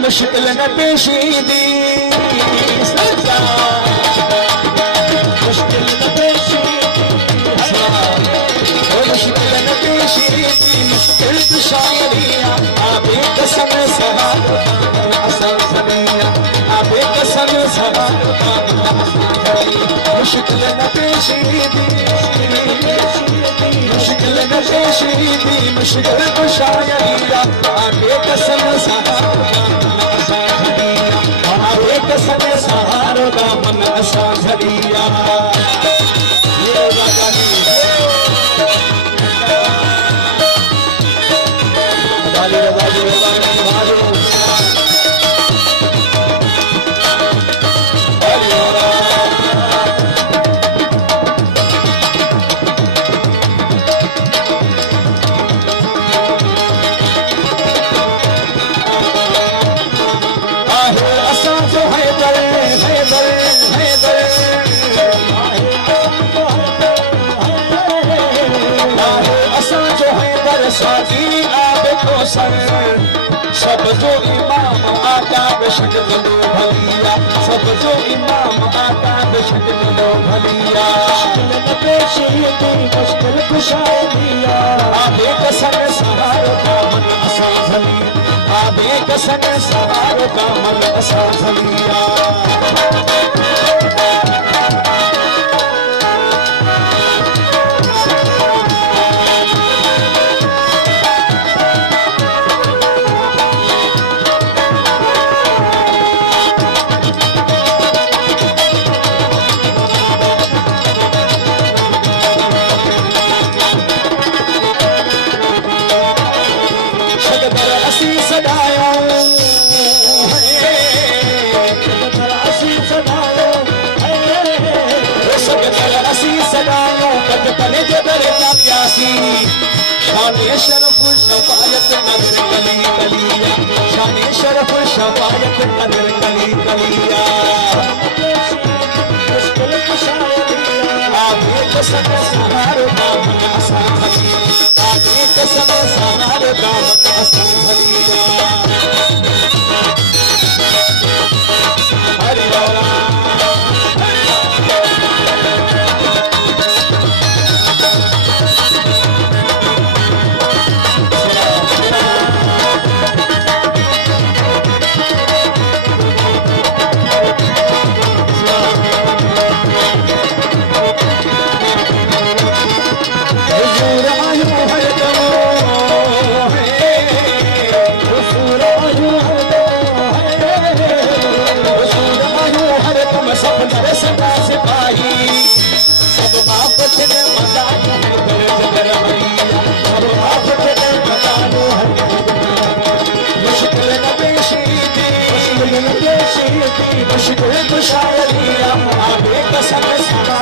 मुश्किल न पेशी दी मुश्किल न पेशी मुश्किल न पेशी दी मुश्किल शायरिया आबे कसम सहारो आसान सनिया आबे कसम सहारो मुश्किल न पेशी दी मुश्किल न पेशी दी मुश्किल शायरिया आबे कसम सहारो एक समय सहारो का मन असा झरिया ये लगानी वाली वाली वाली सब जो इमाम आका बेशक लो भलिया सब जो इमाम आका बेशक लो भलिया मुश्किल न पेशी दी मुश्किल कुशाइया आबे कसम सहारो का मन असा झलिया आबे कसम सहारो का मन असा झलिया शाने शरफ शफायत नजर कली कलिया शाने शरफ शफायत नजर कली कलिया मुश्किल कुशाइया आबे कसम सहारो का मन असा झलिया आबे कसम सहारो का मन असा झलिया हरि राम मुश्किल शायरिया आबे कसम सहारो